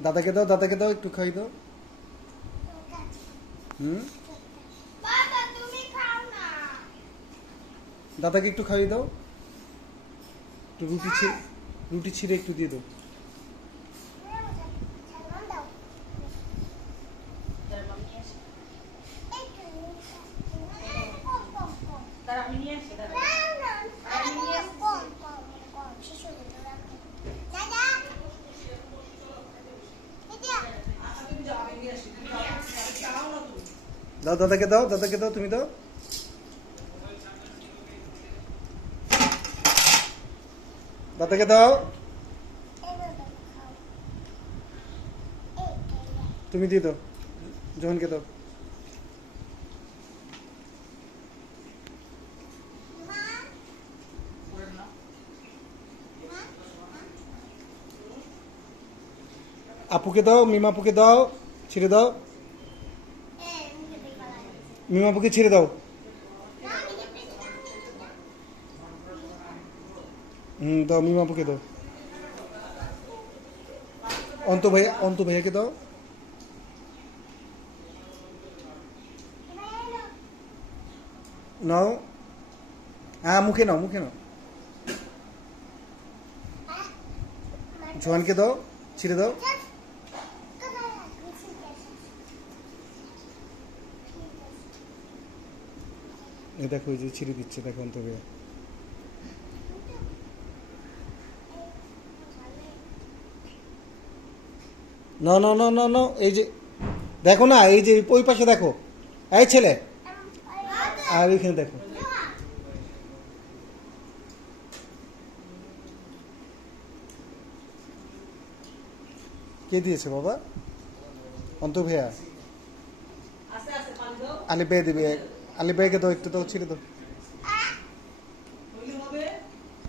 দাদাকে দাও দাদাকে দাও একটু খাই দাও। হুম? বাবা তুমি খাও না। দাদাকে একটু খাইয়ে দাও। একটু রুটি ছিঁড়ে রুটি ছিঁড়ে একটু দিয়ে দাও। আমি নিয়ে আসি কম কম কম তার আমি নিয়ে আসি দাঁড়া। না না আরে কম কম কম কম শিশুগুলো রাখো দাদা এটা আচ্ছা, তুমি যাও, আমি নিয়ে আসি। তুমি যাও, গাড়ি চালাও না তুমি। দাও, দাদাকে দাও দাদাকে দাও, তুমি দাও। দাদাকে দাও। তুমি দিয়ে দাও, জোহনকে দাও। আপুকে দাও মিমাপুকে দাও, ছিঁড়ে দাও। মিমাপুকে ছিঁড়ে দাও। হুম, দাও মিমাপুকে দাও। অন্ত ভাইয়া অন্ত ভাইয়াকে দাও। নাও। হ্যাঁ মুখে নাও মুখে নাও। জোহানকে দাও, ছিঁড়ে দাও। এ দেখো যে ছিঁড়ে দিচ্ছে দেখো অন্ত ভাইয়া না না না না না এই যে দেখো না এই যে ওই পাশে দেখো। এই ছেলে। আর ওইখানে দেখো। কে দিয়েছে বাবা? অন্ত ভাইয়া। আস্তে আস্তে পানি দাও। আলি ভাই দিবে। আলি ভাইকে দাও একটু দাও ছিঁড়ে দাও।